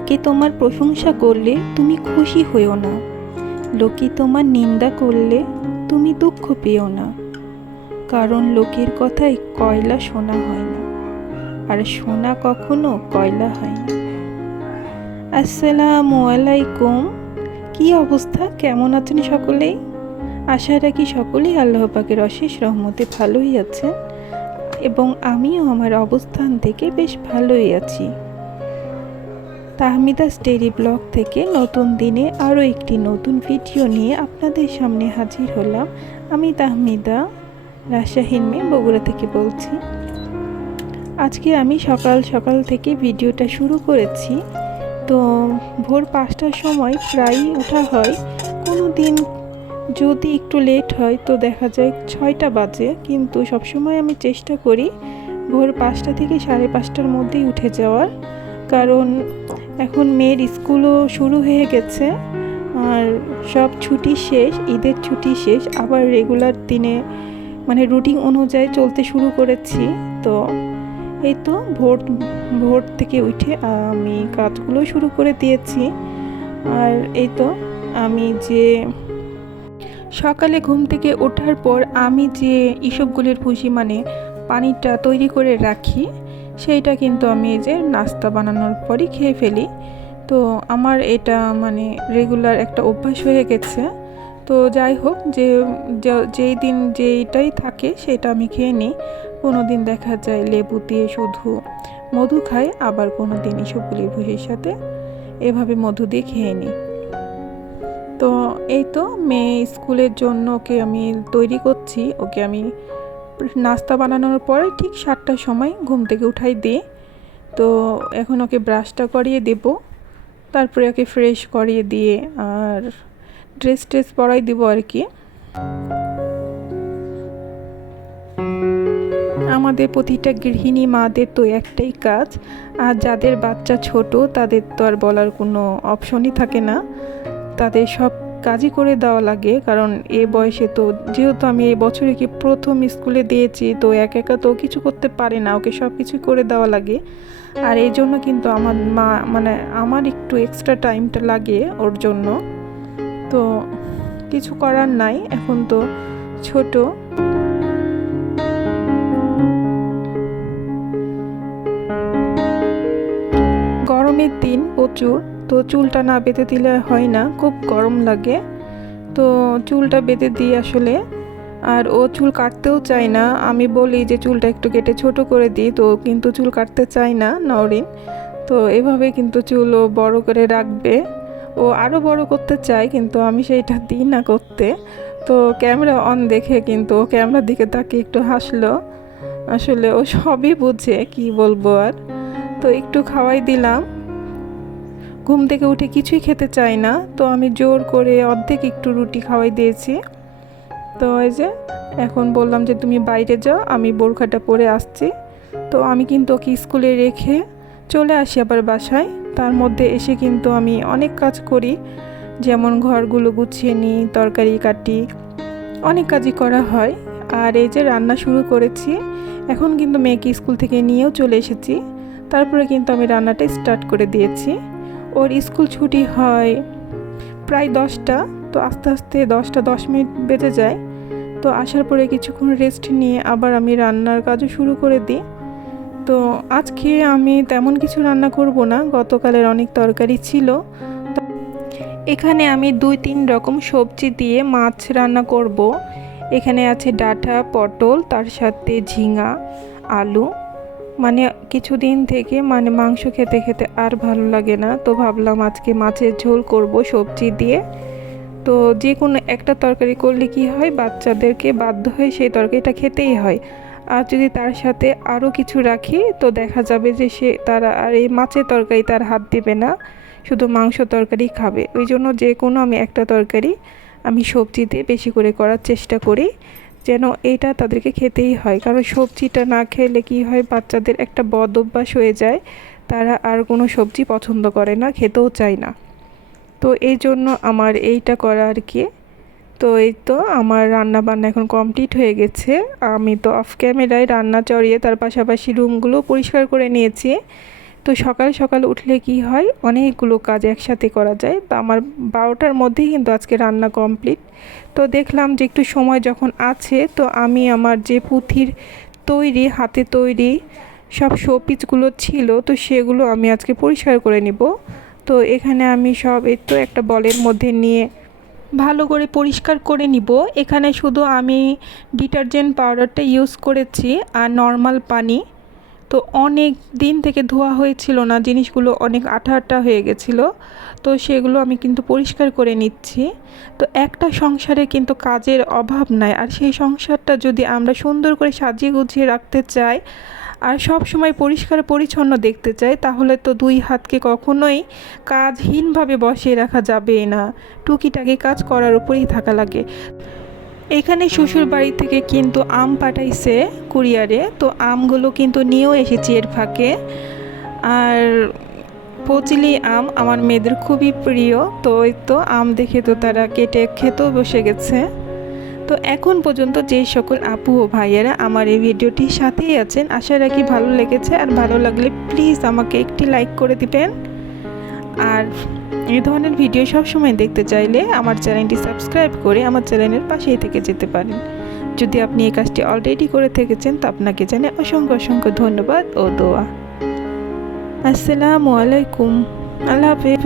লোকে তোমার প্রশংসা করলে তুমি খুশি হইও না, লোকে তোমার নিন্দা করলে তুমি দুঃখ পেও না। কারণ লোকের কথায় কয়লা সোনা হয় না, আর সোনা কখনো কয়লা হয় না। আসসালামু আলাইকুম। কি অবস্থা, কেমন আছেন সকলেই? আশা রাখি সকলেই আল্লাহ পাকের অশেষ রহমতে ভালোই আছেন, এবং আমিও আমার অবস্থান থেকে বেশ ভালোই আছি। তাহমিদাস ডেইরি ব্লগ থেকে নতুন দিনে আরও একটি নতুন ভিডিও নিয়ে আপনাদের সামনে হাজির হলাম। আমি তাহমিদা, রাজশাহীর মেয়ে, বগুড়া থেকে বলছি। আজকে আমি সকাল সকাল থেকে ভিডিওটা শুরু করেছি। তো ভোর 5টার সময় প্রায়ই ওঠা হয়, কোনো দিন যদি একটু লেট হয় তো দেখা যায় 6টা বাজে, কিন্তু সবসময় আমি চেষ্টা করি ভোর 5টা থেকে 5:30টার মধ্যেই উঠে যাওয়ার। কারণ এখন মেয়ের স্কুলও শুরু হয়ে গেছে, আর সব ছুটি শেষ, ঈদের ছুটি শেষ, আবার রেগুলার দিনে মানে রুটিন অনুযায়ী চলতে শুরু করেছি। তো এই তো ভোর থেকে উঠে আমি কাজগুলো শুরু করে দিয়েছি। আর এই তো আমি যে সকালে ঘুম থেকে ওঠার পর আমি যে ইসবগুলির ভুসি মানে পানিটা তৈরি করে রাখি, সেইটা কিন্তু আমি এই যে নাস্তা বানানোর পরই খেয়ে ফেলি। তো আমার এটা মানে রেগুলার একটা অভ্যাস হয়ে গেছে। তো যাই হোক, যেই দিন যেইটাই থাকে সেটা আমি খেয়ে নিই। কোনো দিন দেখা যায় লেবু দিয়ে শুধু মধু খাই, আবার কোনো দিন ইসবগুলির ভুসির সাথে এভাবে মধু দিয়ে খেয়ে নিই। তো এই তো মেয়ে স্কুলের জন্য ওকে আমি তৈরি করছি। ওকে আমি নাস্তা বানানোর পরে ঠিক 7টার সময় ঘুম থেকে উঠাই দিই। তো এখন ওকে ব্রাশটা করিয়ে দেব, তারপরে ওকে ফ্রেশ করিয়ে দিয়ে আর ড্রেস পরাই দেবো আর কি। আমাদের প্রতিটা গৃহিণী মাদের তো একটাই কাজ, আর যাদের বাচ্চা ছোট তাদের তো আর বলার কোনো অপশনই থাকে না, তাদের সব কাজই করে দেওয়া লাগে। কারণ এ বয়সে তো, যেহেতু আমি এই বছরে কি প্রথম স্কুলে দিয়েছি, তো একা তো কিছু করতে পারে না, ওকে সব কিছু করে দেওয়া লাগে। আর এই জন্য কিন্তু আমার মা মানে আমার একটু এক্সট্রা টাইমটা লাগে ওর জন্য। তো কিছু করার নাই, এখন তো ছোট। গরমের দিন প্রচুর, তো চুলটা না বেঁধে দিলে হয় না, খুব গরম লাগে। তো চুলটা বেঁধে দিই আসলে। আর ও চুল কাটতেও চায় না, আমি বলি যে চুলটা একটু কেটে ছোট করে দিই, তো কিন্তু চুল কাটতে চায় না নওরিন। তো এভাবে কিন্তু চুল ও বড় করে রাখবে, ও আরও বড় করতে চায়, কিন্তু আমি সেইটা দিই না করতে। তো ক্যামেরা অন দেখে কিন্তু ও ক্যামেরার দিকে তাকে একটু হাসলো। আসলে ও সবই বুঝে, কি বলবো আর। তো একটু খাওয়াই দিলাম, ঘুম থেকে উঠে কিছুই খেতে চায় না, তো আমি জোর করে অর্ধেক একটু রুটি খাওয়াই দিয়েছি। তো এই যে এখন বললাম যে তুমি বাইরে যাও, আমি বোরখাটা পরে আসছি। তো আমি কিন্তু ওকে স্কুলে রেখে চলে আসি আবার বাসায়। তার মধ্যে এসে কিন্তু আমি অনেক কাজ করি, যেমন ঘরগুলো গুছিয়ে নিই, তরকারি কাটি, অনেক কাজই করা হয়। আর এই যে রান্না শুরু করেছি, এখন কিন্তু মেয়েকে স্কুল থেকে নিয়েও চলে এসেছি, তারপরে কিন্তু আমি রান্নাটা স্টার্ট করে দিয়েছি। ওর স্কুল ছুটি হয় প্রায় 10টা, তো আস্তে আস্তে 10টা 10 মিনিট বেজে যায়। তো আসার পরে কিছুক্ষণ রেস্ট নিয়ে আবার আমি রান্নার কাজও শুরু করে দিই। তো আজকে আমি তেমন কিছু রান্না করব না, গতকালের অনেক তরকারি ছিল। এখানে আমি 2-3 রকম সবজি দিয়ে মাছ রান্না করব। এখানে আছে ডাঁটা, পটল, তার সাথে ঝিঙা, আলু। মানে কিছুদিন থেকে মাংস খেতে খেতে আর ভালো লাগে না, তো ভাবলাম আজকে মাছের ঝোল করব সবজি দিয়ে। তো যে কোনো একটা তরকারি করলে কি হয়, বাচ্চাদেরকে বাধ্য হয়ে সেই তরকারিটা খেতেই হয়। আর যদি তার সাথে আরও কিছু রাখি তো দেখা যাবে যে তারা আর এই মাছের তরকারি তার হাত দেবে না, শুধু মাংস তরকারি খাবে। ওই জন্য যে কোনো আমি একটা তরকারি আমি সবজি দিয়ে বেশি করে করার চেষ্টা করি, যেন এইটা তাদেরকে খেতেই হয়। কারণ সবজিটা না খেলে কি হয়, বাচ্চাদের একটা বদ অভ্যাস হয়ে যায়, তারা আর কোনো সবজি পছন্দ করে না, খেতেও চায় না। তো এই জন্য আমার এইটা করা আর কি। তো এই তো আমার রান্না বান্না এখন কমপ্লিট হয়ে গেছে। আমি তো অফ ক্যামেরায় রান্না চড়িয়ে তার পাশাপাশি রুমগুলো পরিষ্কার করে নিয়েছি। তো সকাল সকাল উঠলে কি হয়, অনেকগুলো কাজ একসাথে করা যায়। তো আমার 12টার মধ্যেই কিন্তু আজকে রান্না কমপ্লিট। তো দেখলাম যে একটু সময় যখন আছে, তো আমি আমার যে পুঁথির তৈরি, হাতে তৈরি সব শোপিসগুলো ছিল, তো সেগুলো আমি আজকে পরিষ্কার করে নিব। তো এখানে আমি সব এই তো একটা বলের মধ্যে নিয়ে ভালো করে পরিষ্কার করে নিব। এখানে শুধু আমি ডিটারজেন্ট পাউডারটা ইউজ করেছি আর নর্মাল পানি। তো অনেক দিন থেকে ধোয়া হয়েছিল না, জিনিসগুলো অনেক আঠা আঠা হয়ে গেছিলো। তো সেগুলো আমি কিন্তু পরিষ্কার করে নিচ্ছি। তো একটা সংসারে কিন্তু কাজের অভাব নাই, আর সেই সংসারটা যদি আমরা সুন্দর করে সাজিয়ে গুছিয়ে রাখতে চাই আর সব সময় পরিষ্কার পরিচ্ছন্ন দেখতে চাই, তাহলে তো দুই হাতকে কখনোই কাজহীনভাবে বসিয়ে রাখা যাবে না। টুকিটাকি কাজ করার উপরেই থাকা লাগে। এখানে শ্বশুর বাড়ি থেকে কিন্তু আম পাঠাইছে কুরিয়ারে, তো আমগুলো কিন্তু নিয়েও এসেছি এর ফাঁকে। আর পচিলি আম আমার মেয়েদের খুবই প্রিয়, তো ওই তো আম দেখে তো তারা কেটে খেতেও বসে গেছে। তো এখন পর্যন্ত যে সকল আপু ও ভাইয়েরা আমার এই ভিডিওটির সাথেই আছেন, আশা রাখি ভালো লেগেছে। আর ভালো লাগলে প্লিজ আমাকে একটি লাইক করে দিবেন। আর এই ধরনের ভিডিও সবসময় দেখতে চাইলে আমার চ্যানেলটি সাবস্ক্রাইব করে আমার চ্যানেলের পাশেই থেকে যেতে পারেন। যদি আপনি এই কাজটি অলরেডি করে থেকেছেন, তো আপনাকে জানাই অসংখ্য অসংখ্য ধন্যবাদ ও দোয়া। আসসালামু আলাইকুম, আল্লাহ হাফেজ।